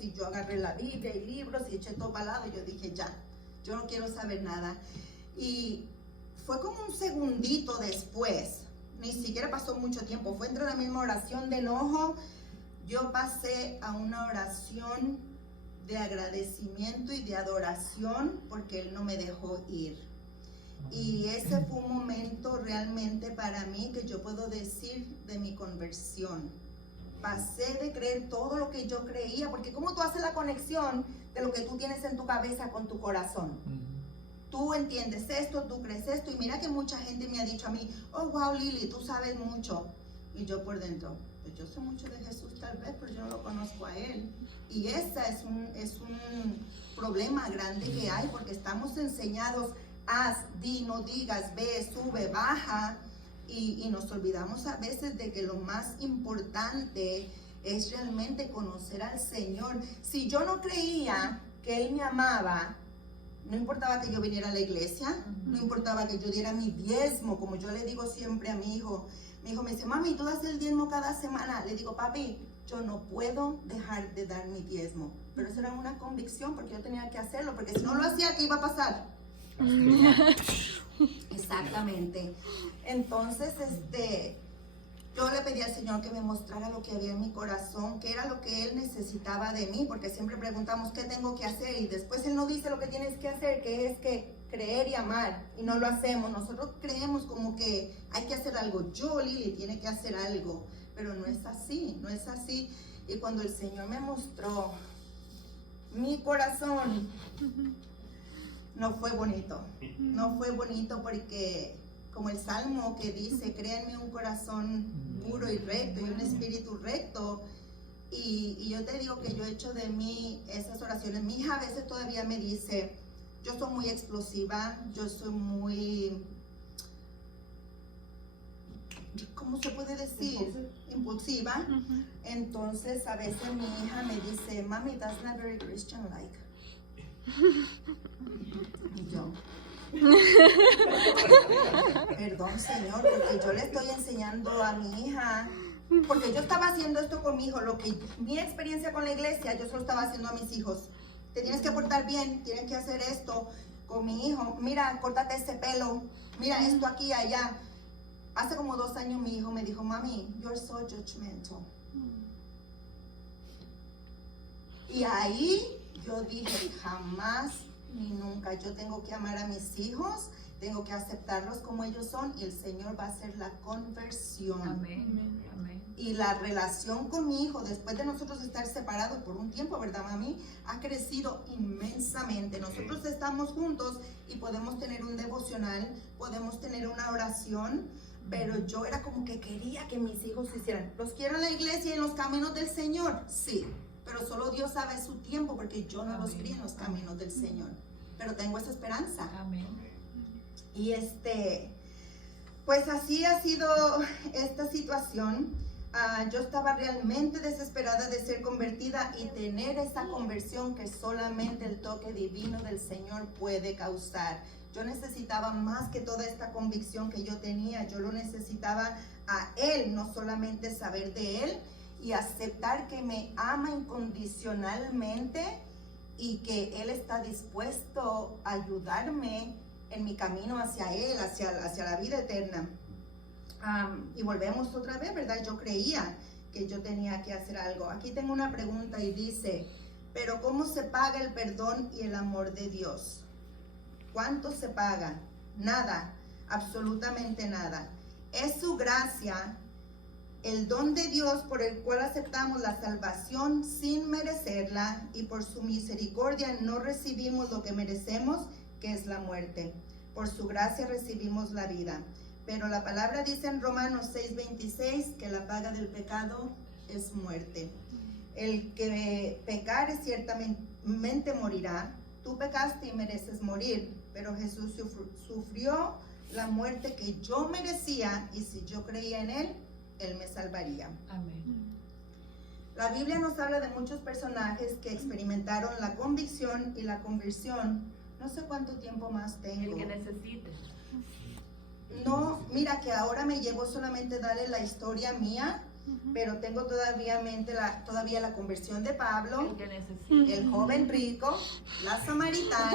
y yo agarré la Biblia y libros y eché todo para lado y yo dije, ya, yo no quiero saber nada. Y fue como un segundito después, ni siquiera pasó mucho tiempo, fue entre la misma oración de enojo, yo pasé a una oración de agradecimiento y de adoración porque Él no me dejó ir. Y ese fue un momento realmente para mí que yo puedo decir de mi conversión. Pasé de creer todo lo que yo creía, porque ¿cómo tú haces la conexión de lo que tú tienes en tu cabeza con tu corazón? Tú entiendes esto, tú crees esto, y mira que mucha gente me ha dicho a mí, oh wow Lili, tú sabes mucho, y yo por dentro, pues yo sé mucho de Jesús tal vez, pero yo no lo conozco a Él, y ese es un problema grande que hay, porque estamos enseñados, haz, di, no digas, ve, sube, baja, y nos olvidamos a veces de que lo más importante es realmente conocer al Señor. Si yo no creía que Él me amaba, no importaba que yo viniera a la iglesia, no importaba que yo diera mi diezmo, como yo le digo siempre a mi hijo. Mi hijo me dice, mami, ¿tú das el diezmo cada semana? Le digo, papi, yo no puedo dejar de dar mi diezmo. Pero eso era una convicción porque yo tenía que hacerlo, porque si no lo hacía, ¿qué iba a pasar? Exactamente. Entonces, yo le pedí al Señor que me mostrara lo que había en mi corazón, qué era lo que Él necesitaba de mí, porque siempre preguntamos qué tengo que hacer y después Él nos dice lo que tienes que hacer, que es que creer y amar, y no lo hacemos. Nosotros creemos como que hay que hacer algo. Yo, Lili, tiene que hacer algo, pero no es así, no es así. Y cuando el Señor me mostró mi corazón, no fue bonito, no fue bonito porque como el Salmo que dice, créanme un corazón puro y recto y un espíritu recto, y yo te digo que yo he hecho de mí esas oraciones. Mi hija a veces todavía me dice, yo soy muy explosiva, yo soy muy, ¿cómo se puede decir? Impulsiva. Entonces a veces mi hija me dice, mami, that's not very Christian like. Y yo, perdón Señor, porque yo le estoy enseñando a mi hija, porque yo estaba haciendo esto con mi hijo, lo que mi experiencia con la iglesia, yo se lo estaba haciendo a mis hijos. Te tienes que portar bien, tienes que hacer esto con mi hijo. Mira, córtate ese pelo, mira esto aquí, allá. Hace como 2 años mi hijo me dijo, mami, you're so judgmental. Y ahí yo dije, jamás ni nunca, yo tengo que amar a mis hijos, tengo que aceptarlos como ellos son, y el Señor va a hacer la conversión. Amén. Amén. Y la relación con mi hijo, después de nosotros estar separados por un tiempo, ¿verdad, mami? Ha crecido inmensamente. Nosotros estamos juntos y podemos tener un devocional, podemos tener una oración, pero yo era como que quería que mis hijos hicieran. ¿Los quiero en la iglesia y en los caminos del Señor? Sí, pero solo Dios sabe su tiempo, porque yo no los crié en los caminos del Señor. Pero tengo esa esperanza. Amén. Y pues así ha sido esta situación. Yo estaba realmente desesperada de ser convertida y tener esa conversión que solamente el toque divino del Señor puede causar. Yo necesitaba más que toda esta convicción que yo tenía. Yo lo necesitaba a Él, no solamente saber de Él y aceptar que me ama incondicionalmente y que Él está dispuesto a ayudarme en mi camino hacia Él, hacia la vida eterna. Y volvemos otra vez, ¿verdad? Yo creía que yo tenía que hacer algo. Aquí tengo una pregunta y dice, ¿pero cómo se paga el perdón y el amor de Dios? ¿Cuánto se paga? Nada, absolutamente nada. Es su gracia, el don de Dios por el cual aceptamos la salvación sin merecerla, y por su misericordia no recibimos lo que merecemos, que es la muerte. Por su gracia recibimos la vida. Pero la palabra dice en Romanos 6:26 que la paga del pecado es muerte. El que pecare ciertamente morirá. Tú pecaste y mereces morir, pero Jesús sufrió la muerte que yo merecía, y si yo creía en Él, Él me salvaría. Amén. La Biblia nos habla de muchos personajes que experimentaron la convicción y la conversión. No sé cuánto tiempo más tengo. El que necesite. No, mira que ahora me llevo solamente darle la historia mía, pero tengo todavía la conversión de Pablo, El que necesita. el joven rico, la samaritana,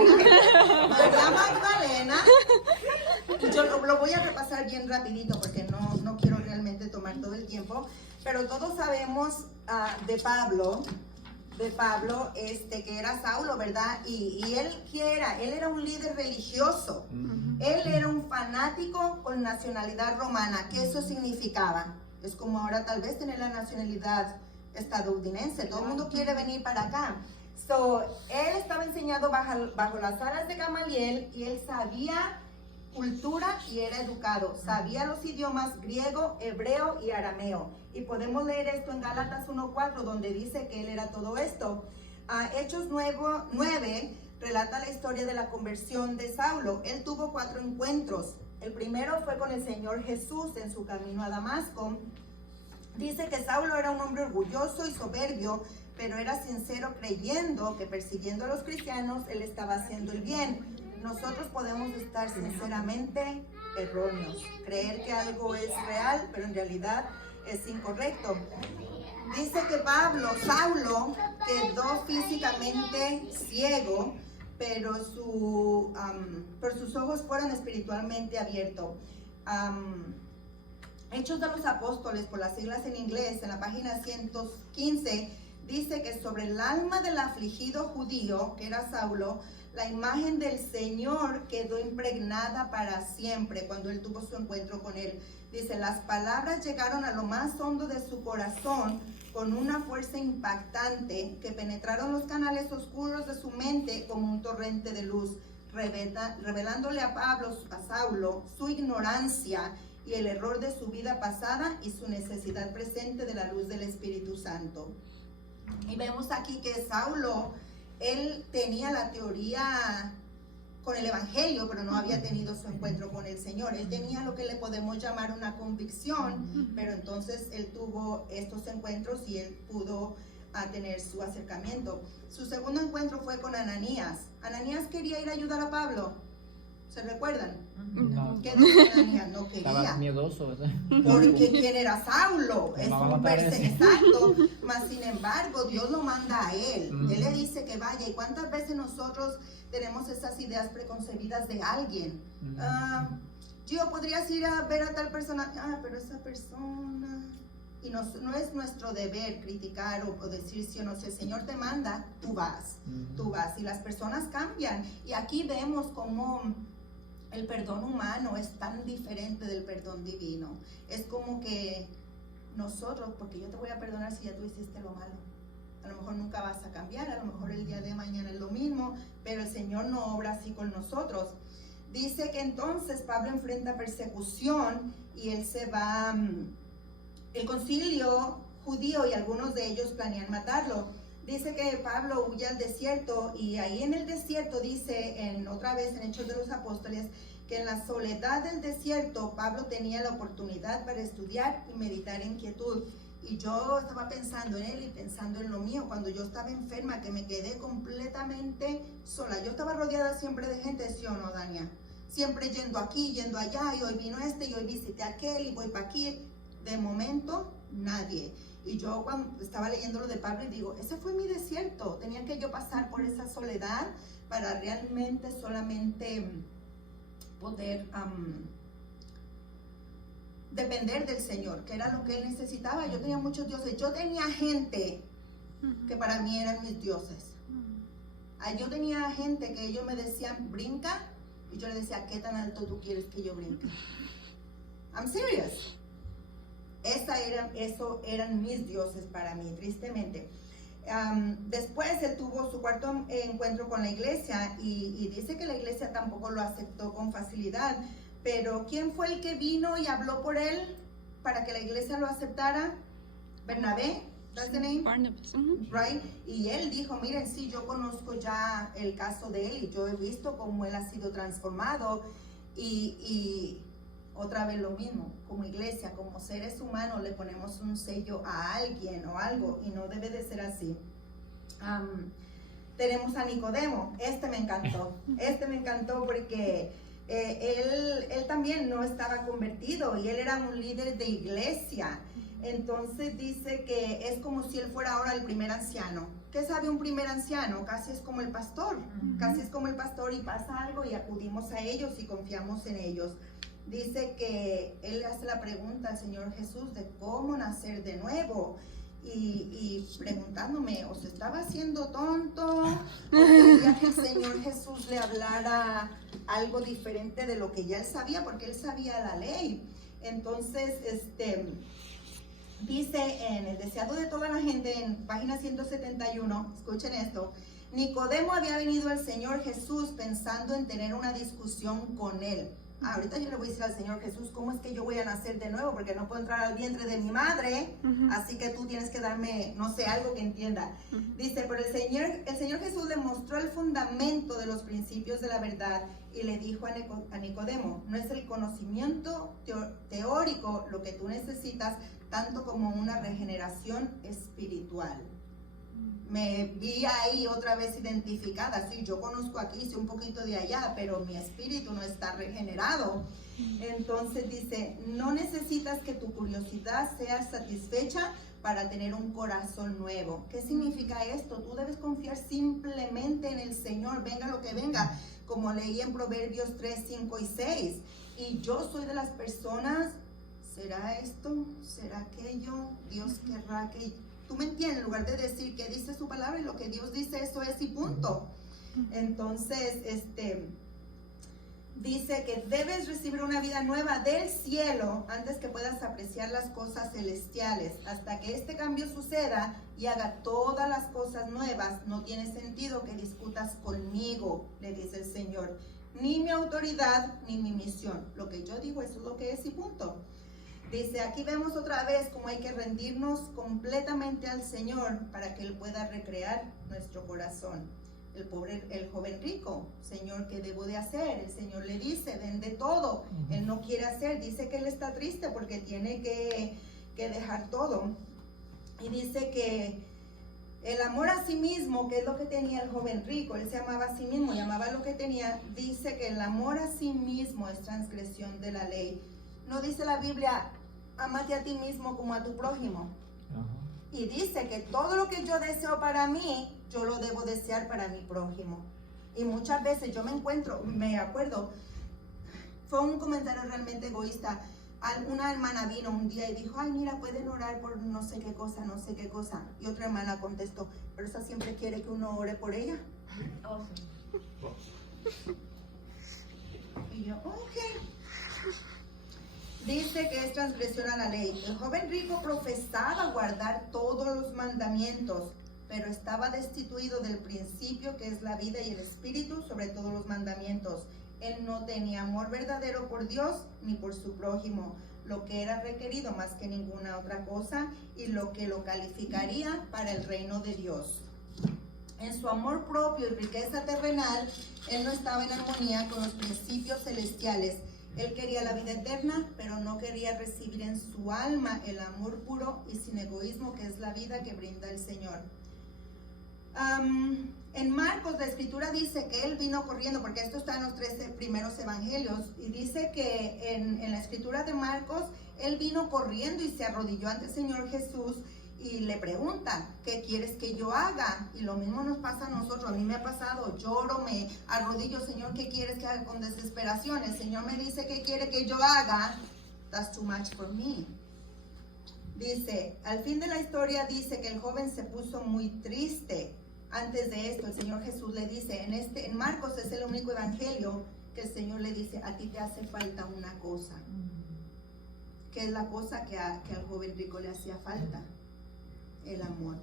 María Magdalena. Yo lo voy a repasar bien rapidito porque no quiero realmente tomar todo el tiempo, pero todos sabemos de Pablo, que era Saulo, ¿verdad? Y él, ¿qué era? Él era un líder religioso. Él era un fanático con nacionalidad romana. ¿Qué eso significaba? Es como ahora tal vez tener la nacionalidad estadounidense. Todo el mundo quiere venir para acá. Él estaba enseñado bajo las alas de Gamaliel y él sabía cultura y era educado. Sabía los idiomas griego, hebreo y arameo. Y podemos leer esto en Gálatas 1:4, donde dice que él era todo esto. Hechos 9 relata la historia de la conversión de Saulo. Él tuvo 4 encuentros. El primero fue con el Señor Jesús en su camino a Damasco. Dice que Saulo era un hombre orgulloso y soberbio, pero era sincero creyendo que persiguiendo a los cristianos él estaba haciendo el bien. Nosotros podemos estar sinceramente erróneos, creer que algo es real, pero en realidad es incorrecto. Dice que Saulo quedó físicamente ciego, pero sus ojos fueron espiritualmente abiertos. Hechos de los Apóstoles, por las siglas en inglés, en la página 115, dice que sobre el alma del afligido judío, que era Saulo, la imagen del Señor quedó impregnada para siempre cuando él tuvo su encuentro con él. Dice, las palabras llegaron a lo más hondo de su corazón con una fuerza impactante que penetraron los canales oscuros de su mente como un torrente de luz, revelándole a Saulo, su ignorancia y el error de su vida pasada y su necesidad presente de la luz del Espíritu Santo. Y vemos aquí que Saulo, él tenía la teoría con el Evangelio, pero no había tenido su encuentro con el Señor. Él tenía lo que le podemos llamar una convicción, pero entonces él tuvo estos encuentros y él pudo tener su acercamiento. Su segundo encuentro fue con Ananías. Ananías quería ir a ayudar a Pablo. ¿Se recuerdan? No, ¿Qué dice Ananías? No estaba quería. miedoso, ¿verdad? Porque ¿quién era Saulo? Es No, un parece. exacto. Mas sin embargo, Dios lo manda a él. Él le dice que vaya. ¿Y cuántas veces nosotros tenemos esas ideas preconcebidas de alguien? Yo podrías ir a ver a tal persona. Pero esa persona... Y no es nuestro deber criticar o decir si o no, si el Señor te manda, tú vas. Y las personas cambian. Y aquí vemos cómo el perdón humano es tan diferente del perdón divino. Es como que nosotros, porque yo te voy a perdonar si ya tú hiciste lo malo. A lo mejor nunca vas a cambiar, a lo mejor el día de mañana es lo mismo, pero el Señor no obra así con nosotros. Dice que entonces Pablo enfrenta persecución y él se va... El concilio judío y algunos de ellos planean matarlo. Dice que Pablo huye al desierto y ahí en el desierto dice, otra vez en Hechos de los Apóstoles, que en la soledad del desierto Pablo tenía la oportunidad para estudiar y meditar en quietud. Y yo estaba pensando en él y pensando en lo mío, cuando yo estaba enferma, que me quedé completamente sola. Yo estaba rodeada siempre de gente, ¿sí o no, Dania? Siempre yendo aquí, yendo allá, y hoy vino y hoy visité a aquel y voy para aquí. De momento, nadie. Y yo cuando estaba leyendo lo de Pablo y digo, ese fue mi desierto. Tenía que yo pasar por esa soledad para realmente solamente poder depender del Señor, que era lo que él necesitaba. Yo tenía muchos dioses. Yo tenía gente que para mí eran mis dioses. Yo tenía gente que ellos me decían, brinca. Y yo le decía, ¿qué tan alto tú quieres que yo brinque? I'm serious. Eso eran mis dioses para mí, tristemente. Después él tuvo su cuarto encuentro con la iglesia y dice que la iglesia tampoco lo aceptó con facilidad. Pero ¿quién fue el que vino y habló por él para que la iglesia lo aceptara? Bernabé, ¿that's the name? Barnabas. Right? Y él dijo, miren, sí, yo conozco ya el caso de él y yo he visto cómo él ha sido transformado y otra vez lo mismo, como iglesia, como seres humanos le ponemos un sello a alguien o algo y no debe de ser así. Tenemos a Nicodemo, me encantó porque él también no estaba convertido y él era un líder de iglesia. Entonces dice que es como si él fuera ahora el primer anciano. ¿Qué sabe un primer anciano? Casi es como el pastor. Casi es como el pastor y pasa algo y acudimos a ellos y confiamos en ellos. Dice que él hace la pregunta al Señor Jesús de cómo nacer de nuevo. Y preguntándome, ¿o se estaba haciendo tonto? ¿O quería que el Señor Jesús le hablara algo diferente de lo que ya él sabía? Porque él sabía la ley. Entonces, dice en el deseado de toda la gente, en página 171, escuchen esto, Nicodemo había venido al Señor Jesús pensando en tener una discusión con él. Ahorita yo le voy a decir al Señor Jesús, ¿cómo es que yo voy a nacer de nuevo? Porque no puedo entrar al vientre de mi madre, así que tú tienes que darme, no sé, algo que entienda. Dice, pero el Señor Jesús le mostró el fundamento de los principios de la verdad y le dijo a Nicodemo, no es el conocimiento teórico lo que tú necesitas, tanto como una regeneración espiritual. Me vi ahí otra vez identificada, sí, yo conozco aquí, sé un poquito de allá, pero mi espíritu no está regenerado. Entonces dice, no necesitas que tu curiosidad sea satisfecha para tener un corazón nuevo. ¿Qué significa esto? Tú debes confiar simplemente en el Señor, venga lo que venga, como leí en Proverbios 3, 5 y 6. Y yo soy de las personas, ¿será esto? ¿Será aquello? Dios querrá que... Tú me entiendes, en lugar de decir que dice su palabra y lo que Dios dice, eso es y punto. Entonces, dice que debes recibir una vida nueva del cielo antes que puedas apreciar las cosas celestiales. Hasta que este cambio suceda y haga todas las cosas nuevas, no tiene sentido que discutas conmigo, le dice el Señor. Ni mi autoridad, ni mi misión. Lo que yo digo, eso es lo que es y punto. Dice, aquí vemos otra vez cómo hay que rendirnos completamente al Señor para que Él pueda recrear nuestro corazón. El joven rico, Señor, ¿qué debo de hacer? El Señor le dice, vende todo. Él no quiere hacer, dice que él está triste porque tiene que dejar todo. Y dice que el amor a sí mismo, que es lo que tenía el joven rico, él se amaba a sí mismo y amaba lo que tenía, dice que el amor a sí mismo es transgresión de la ley. No dice la Biblia, amate a ti mismo como a tu prójimo. Y dice que todo lo que yo deseo para mí, yo lo debo desear para mi prójimo. Y muchas veces yo me acuerdo, fue un comentario realmente egoísta. Una hermana vino un día y dijo, ay, mira, pueden orar por no sé qué cosa, no sé qué cosa. Y otra hermana contestó, pero esa siempre quiere que uno ore por ella. Oh, sí. Y yo, ok. Dice que es transgresión a la ley. El joven rico profesaba guardar todos los mandamientos, pero estaba destituido del principio que es la vida y el espíritu sobre todos los mandamientos. Él no tenía amor verdadero por Dios ni por su prójimo, lo que era requerido más que ninguna otra cosa y lo que lo calificaría para el reino de Dios. En su amor propio y riqueza terrenal, él no estaba en armonía con los principios celestiales. Él quería la vida eterna, pero no quería recibir en su alma el amor puro y sin egoísmo que es la vida que brinda el Señor. En Marcos la escritura dice que él vino corriendo, porque esto está en los 13 primeros evangelios, y dice que en la escritura de Marcos, él vino corriendo y se arrodilló ante el Señor Jesús y le pregunta, ¿qué quieres que yo haga? Y lo mismo nos pasa a nosotros, a mí me ha pasado, lloro, me arrodillo, Señor, ¿qué quieres que haga? Con desesperación, el Señor me dice, ¿qué quiere que yo haga? That's too much for me. Dice, al fin de la historia dice que el joven se puso muy triste. Antes de esto, el Señor Jesús le dice, en Marcos es el único evangelio que el Señor le dice, a ti te hace falta una cosa. ¿Qué es la cosa que al joven rico le hacía falta? El amor.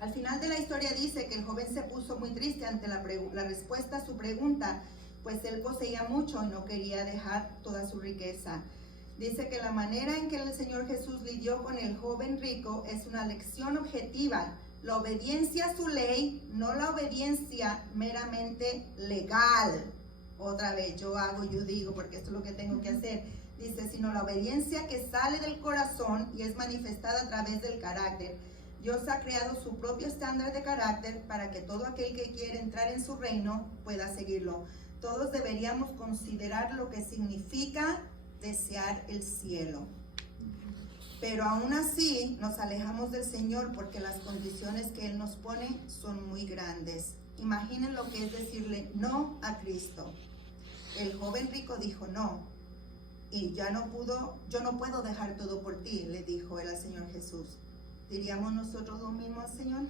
Al final de la historia dice que el joven se puso muy triste ante la respuesta a su pregunta, pues él poseía mucho y no quería dejar toda su riqueza. Dice que la manera en que el Señor Jesús lidió con el joven rico es una lección objetiva. La obediencia a su ley, no la obediencia meramente legal. Otra vez, yo hago, yo digo, porque esto es lo que tengo que hacer. Dice, sino la obediencia que sale del corazón y es manifestada a través del carácter. Dios ha creado su propio estándar de carácter para que todo aquel que quiere entrar en su reino pueda seguirlo. Todos deberíamos considerar lo que significa desear el cielo. Pero aún así nos alejamos del Señor porque las condiciones que Él nos pone son muy grandes. Imaginen lo que es decirle no a Cristo. El joven rico dijo no, y yo no puedo dejar todo por ti, le dijo él al Señor Jesús. ¿Diríamos nosotros lo mismo al Señor?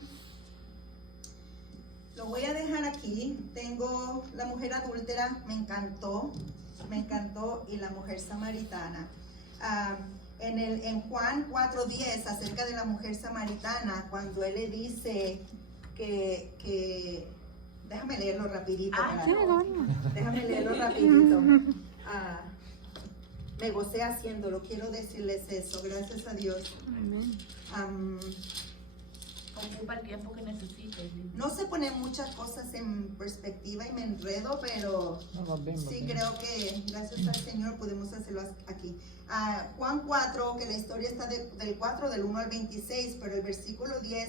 Lo voy a dejar aquí. Tengo la mujer adúltera, me encantó, y la mujer samaritana. En Juan 4:10, acerca de la mujer samaritana, cuando él le dice que déjame leerlo rapidito. Déjame leerlo rapidito. Me gocé haciéndolo, quiero decirles eso, gracias a Dios. Ocupa el tiempo que necesites. No se ponen muchas cosas en perspectiva y me enredo, pero sí creo que gracias al Señor podemos hacerlo aquí. Juan 4, que la historia está del 4, del 1 al 26, pero el versículo 10,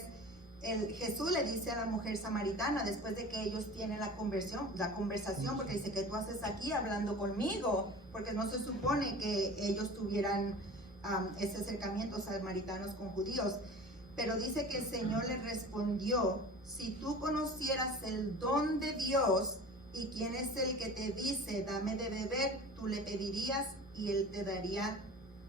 Jesús le dice a la mujer samaritana, después de que ellos tienen la conversación, porque dice que tú haces aquí hablando conmigo, porque no se supone que ellos tuvieran ese acercamiento samaritanos con judíos. Pero dice que el Señor le respondió, si tú conocieras el don de Dios y quién es el que te dice, dame de beber, tú le pedirías y él te daría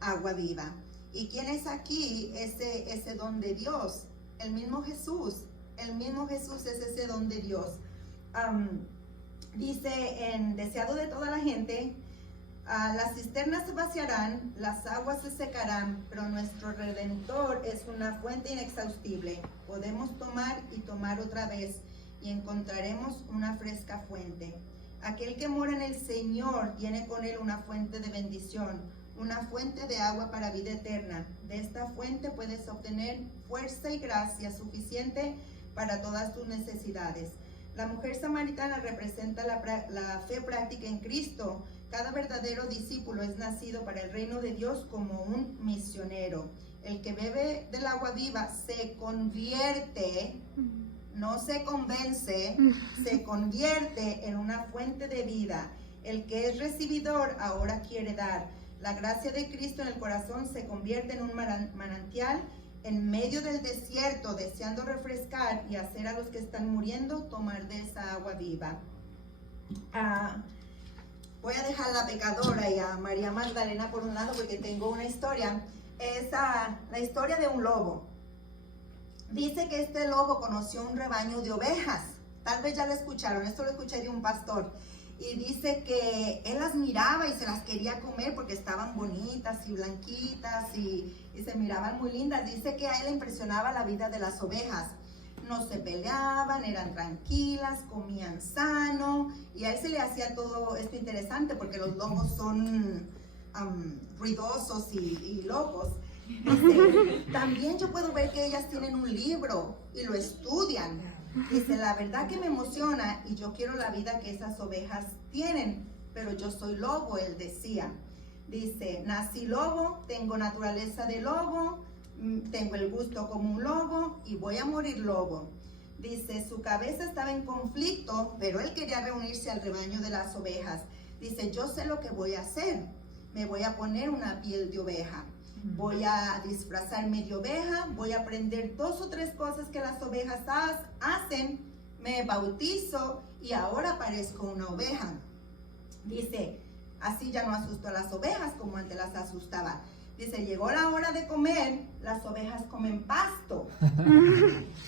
agua viva. ¿Y quién es aquí ese don de Dios? El mismo Jesús es ese don de Dios. Dice en Deseado de toda la gente, las cisternas se vaciarán, las aguas se secarán, pero nuestro Redentor es una fuente inexhaustible. Podemos tomar y tomar otra vez y encontraremos una fresca fuente. Aquel que mora en el Señor tiene con él una fuente de bendición, una fuente de agua para vida eterna. De esta fuente puedes obtener fuerza y gracia suficiente para todas tus necesidades. La mujer samaritana representa la fe práctica en Cristo. Cada verdadero discípulo es nacido para el reino de Dios como un misionero. El que bebe del agua viva se convierte, no se convence, se convierte en una fuente de vida. El que es recibidor ahora quiere dar. La gracia de Cristo en el corazón se convierte en un manantial en medio del desierto, deseando refrescar y hacer a los que están muriendo tomar de esa agua viva. Voy a dejar a la pecadora y a María Magdalena por un lado porque tengo una historia. Es la historia de un lobo. Dice que este lobo conoció un rebaño de ovejas. Tal vez ya lo escucharon, esto lo escuché de un pastor. Y dice que él las miraba y se las quería comer porque estaban bonitas y blanquitas y se miraban muy lindas. Dice que a él le impresionaba la vida de las ovejas. No se peleaban, eran tranquilas, comían sano y a él se le hacía todo esto interesante porque los lobos son ruidosos y locos. Dice, también yo puedo ver que ellas tienen un libro y lo estudian. Dice, la verdad que me emociona y yo quiero la vida que esas ovejas tienen, pero yo soy lobo, él decía. Dice, nací lobo, tengo naturaleza de lobo, tengo el gusto como un lobo y voy a morir lobo. Dice, su cabeza estaba en conflicto, pero él quería reunirse al rebaño de las ovejas. Dice, yo sé lo que voy a hacer, me voy a poner una piel de oveja. Voy a disfrazarme de oveja, voy a aprender 2 o 3 cosas que las ovejas hacen, me bautizo y ahora parezco una oveja. Dice, así ya no asustó a las ovejas como antes las asustaba. Dice, llegó la hora de comer, las ovejas comen pasto.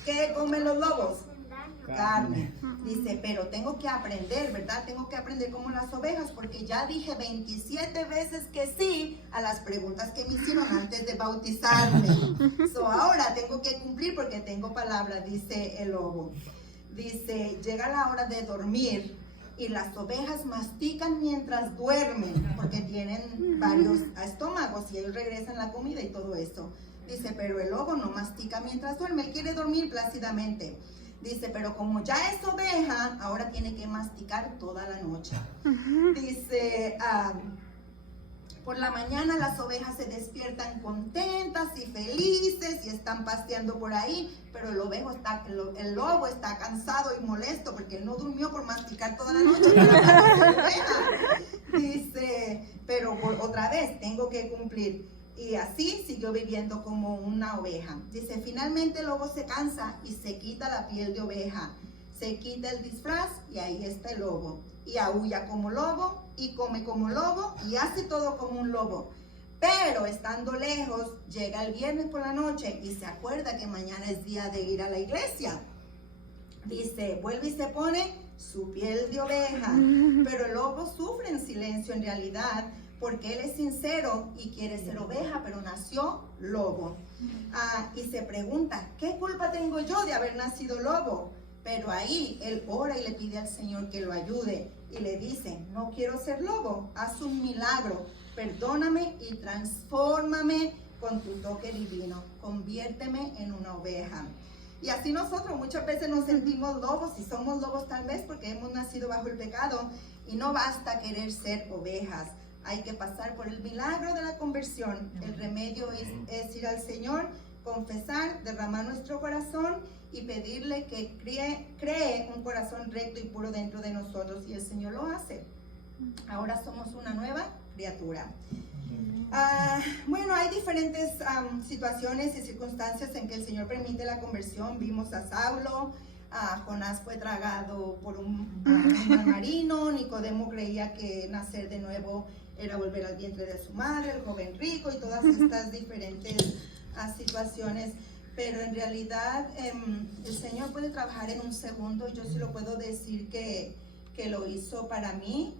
¿Qué comen los lobos? Carne. Dice, pero tengo que aprender, ¿verdad? Tengo que aprender como las ovejas porque ya dije 27 veces que sí a las preguntas que me hicieron antes de bautizarme. Ahora tengo que cumplir porque tengo palabra, dice el lobo. Dice, llega la hora de dormir y las ovejas mastican mientras duermen porque tienen varios estómagos y ellos regresan la comida y todo eso. Dice, pero el lobo no mastica mientras duerme, él quiere dormir plácidamente. Dice, pero como ya es oveja, ahora tiene que masticar toda la noche. Dice, por la mañana las ovejas se despiertan contentas y felices y están paseando por ahí, pero el lobo está cansado y molesto porque él no durmió por masticar toda la noche para la oveja. Dice, pero otra vez tengo que cumplir. Y así siguió viviendo como una oveja. Dice, finalmente el lobo se cansa y se quita la piel de oveja, se quita el disfraz y ahí está el lobo. Y aúlla como lobo y come como lobo y hace todo como un lobo. Pero estando lejos, llega el viernes por la noche y se acuerda que mañana es día de ir a la iglesia. Dice, vuelve y se pone su piel de oveja. Pero el lobo sufre en silencio en realidad, porque él es sincero y quiere ser oveja, pero nació lobo. Y se pregunta, ¿qué culpa tengo yo de haber nacido lobo? Pero ahí él ora y le pide al Señor que lo ayude. Y le dice, no quiero ser lobo, haz un milagro, perdóname y transfórmame con tu toque divino, conviérteme en una oveja. Y así nosotros muchas veces nos sentimos lobos, y somos lobos tal vez porque hemos nacido bajo el pecado, y no basta querer ser ovejas. Hay que pasar por el milagro de la conversión. El remedio es ir al Señor, confesar, derramar nuestro corazón y pedirle que cree un corazón recto y puro dentro de nosotros, y el Señor lo hace. Ahora somos una nueva criatura. Bueno, hay diferentes situaciones y circunstancias en que el Señor permite la conversión. Vimos a Saulo, Jonás fue tragado por un mar marino, Nicodemo creía que nacer de nuevo era volver al vientre de su madre, el joven rico y todas estas diferentes situaciones. Pero en realidad el Señor puede trabajar en un segundo, y yo sí lo puedo decir que lo hizo para mí.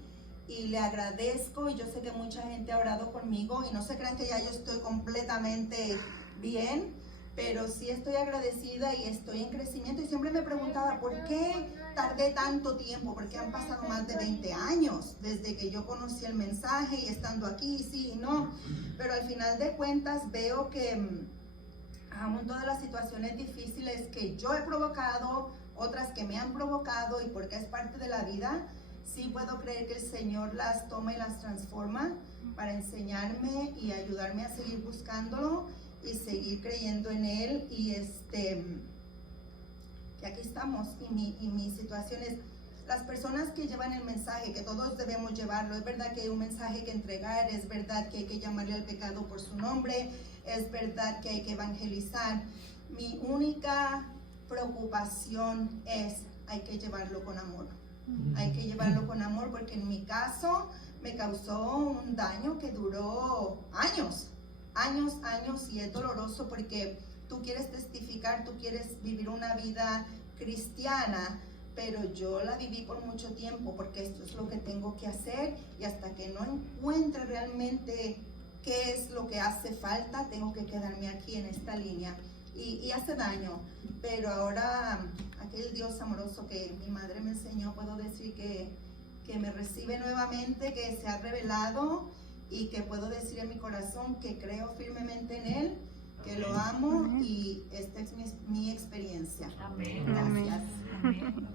Y le agradezco, y yo sé que mucha gente ha orado conmigo, y no se crean que ya yo estoy completamente bien, pero sí estoy agradecida y estoy en crecimiento. Y siempre me preguntaba, ¿por qué tardé tanto tiempo? Porque han pasado más de 20 años desde que yo conocí el mensaje, y estando aquí, sí y no. Pero al final de cuentas veo que aún todas las situaciones difíciles que yo he provocado, otras que me han provocado, y porque es parte de la vida, sí puedo creer que el Señor las toma y las transforma para enseñarme y ayudarme a seguir buscándolo y seguir creyendo en Él. Y aquí estamos. Y mi situación es, las personas que llevan el mensaje, que todos debemos llevarlo, es verdad que hay un mensaje que entregar, es verdad que hay que llamarle al pecado por su nombre, es verdad que hay que evangelizar. Mi única preocupación es, hay que llevarlo con amor. Hay que llevarlo con amor, porque en mi caso me causó un daño que duró años, y es doloroso porque tú quieres testificar, tú quieres vivir una vida cristiana, pero yo la viví por mucho tiempo porque esto es lo que tengo que hacer, y hasta que no encuentre realmente qué es lo que hace falta, tengo que quedarme aquí en esta línea. Y hace daño, pero ahora aquel Dios amoroso que mi madre me enseñó, puedo decir que me recibe nuevamente, que se ha revelado, y que puedo decir en mi corazón que creo firmemente en Él, que lo amo, y esta es mi experiencia. Amén. Gracias. Amén.